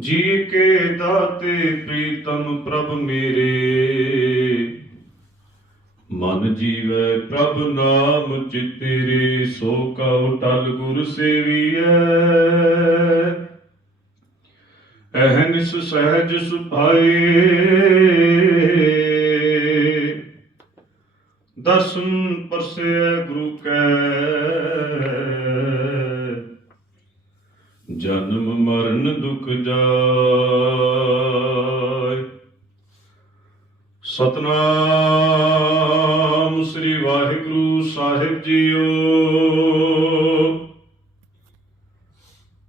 ਜੀ ਕੇ ਦਾਤੇ ਪ੍ਰੀਤਮ ਪ੍ਰਭ ਮੇਰੇ। ਮਨ ਜੀਵੈ ਪ੍ਰਭ ਨਾਮ ਚਿਤਰੇ ਸੋ ਕਉ ਟਲ ਗੁਰ ਸੇਵੀਐ। ਅਹਨਿਸ ਸਹਿਜ ਸੁਭਾਏ। ਦਸਨ ਪਰਸੇ ਗੁਰੂ ਕੈ ਦੁਖ ਜਾਏ ਸਤਨਾਮ ਸ੍ਰੀ ਵਾਹਿਗੁਰੂ ਸਾਹਿਬ ਜੀਓ।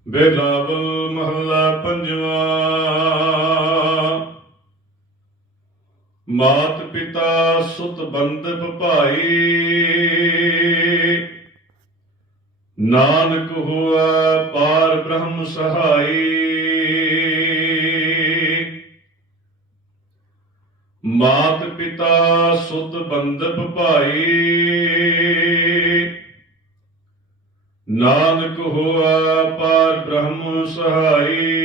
ਬੇਲਾਵਲ ਮਹੱਲਾ ਪੰਜਵਾ। ਮਾਤ ਪਿਤਾ ਸੁਤ ਬੰਦਪ ਭਾਈ। ਨਾਨਕ ਹੋਆ ਪਾਰ ਬ੍ਰਹਮ ਸਹਾਈ। ਮਾਤ ਪਿਤਾ ਸੁਤ ਬੰਦਪ ਭਾਈ। ਨਾਨਕ ਹੋਆ ਪਾਰ ਬ੍ਰਹਮ ਸਹਾਈ।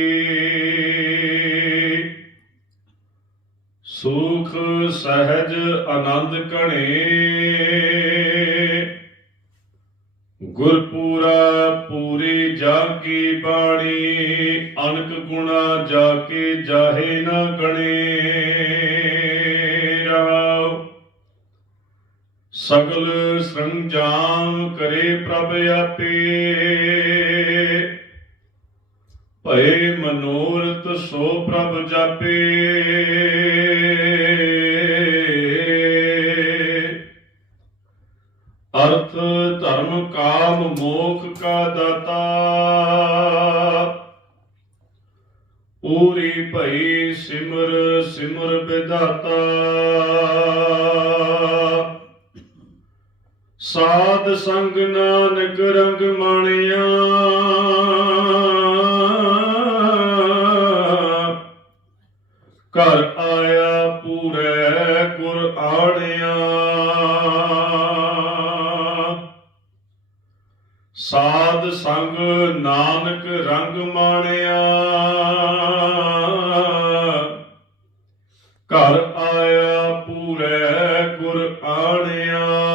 ਸੁਖ ਸਹਿਜ ਆਨੰਦ ਕਣੇ ਗੁਰਪੂਰਾ ਪੂਰੀ ਜਾਗੀ ਬਾਣੀ, ਅਨਕ ਗੁਣਾ ਜਾ ਕੇ ਜਾਹੇ ਨਾ ਗਣੇ। ਸਗਲ ਸੰਜਾਮ ਕਰੇ ਪ੍ਰਭ ਆਪੇ। ਭਏ ਮਨੋਰਥ ਸੋ ਪ੍ਰਭ ਜਾਪੇ। ਅਰਥ ਧਰਮ ਕਾਮ ਮੋਖ ਕਾ ਦਾਤਾ। ਪੂਰੀ ਭਈ ਸਿਮਰ ਸਿਮਰ ਵਿਧਾਤਾ। ਸਾਧ ਸੰਗ ਨਾਨਕ ਰੰਗ ਮਾਣਿਆ। ਘਰ ਆਇਆ ਪੂਰੇ ਗੁਰ ਆਣਿਆ ਸਾਧ ਸੰਗ ਨਾਨਕ ਰੰਗ ਮਾਣਿਆ। ਘਰ ਆਇਆ ਪੂਰੇ ਗੁਰ ਆਣਿਆ